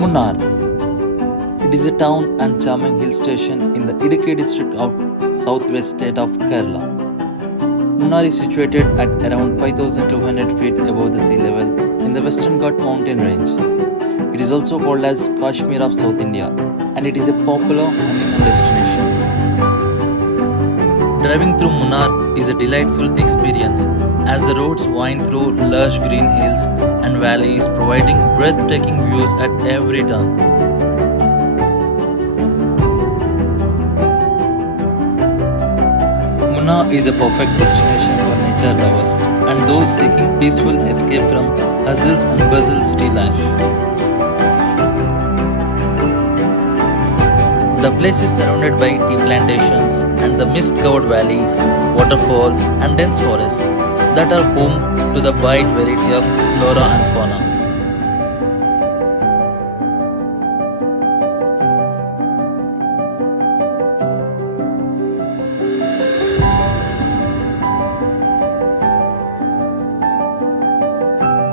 Munnar. It is a town and charming hill station in the Idukki district of southwest state of Kerala. Munnar is situated at around 5,200 feet above the sea level in the Western Ghat mountain range. It is also called as Kashmir of South India and it is a popular honeymoon destination. Driving through Munnar is a delightful experience as the roads wind through lush green hills and valleys providing breathtaking views at every turn. Munnar is a perfect destination for nature lovers and those seeking peaceful escape from hustles and bustle city life. The place is surrounded by tea plantations and the mist-covered valleys, waterfalls and dense forests that are home to the wide variety of flora and fauna.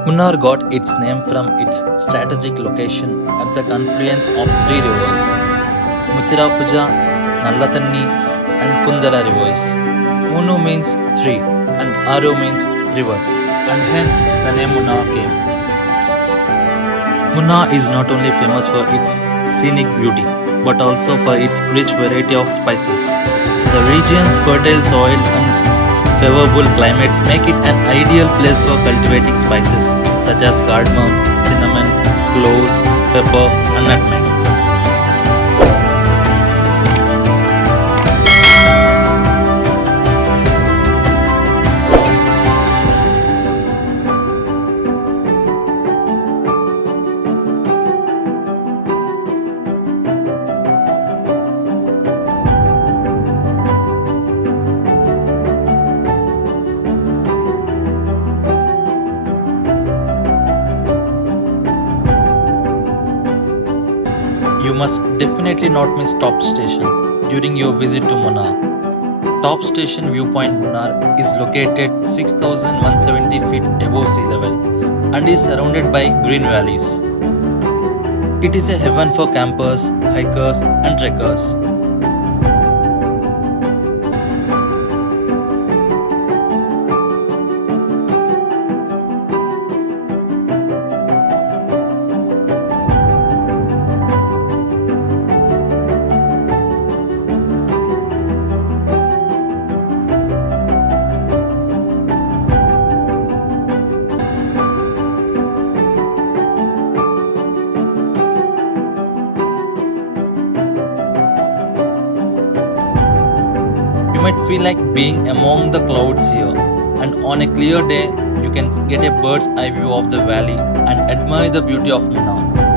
Munnar got its name from its strategic location at the confluence of three rivers, Muthirapuja, Nallatanni and Kundala rivers. Munu means three and Aru means river and hence the name Munnar came. Munnar is not only famous for its scenic beauty but also for its rich variety of spices. The region's fertile soil and favorable climate make it an ideal place for cultivating spices such as cardamom, cinnamon, cloves, pepper and nutmeg. You must definitely not miss Top Station during your visit to Munnar. Top Station Viewpoint Munnar is located 6,170 feet above sea level and is surrounded by green valleys. It is a heaven for campers, hikers and trekkers. You might feel like being among the clouds here, and on a clear day, you can get a bird's eye view of the valley and admire the beauty of Munnar.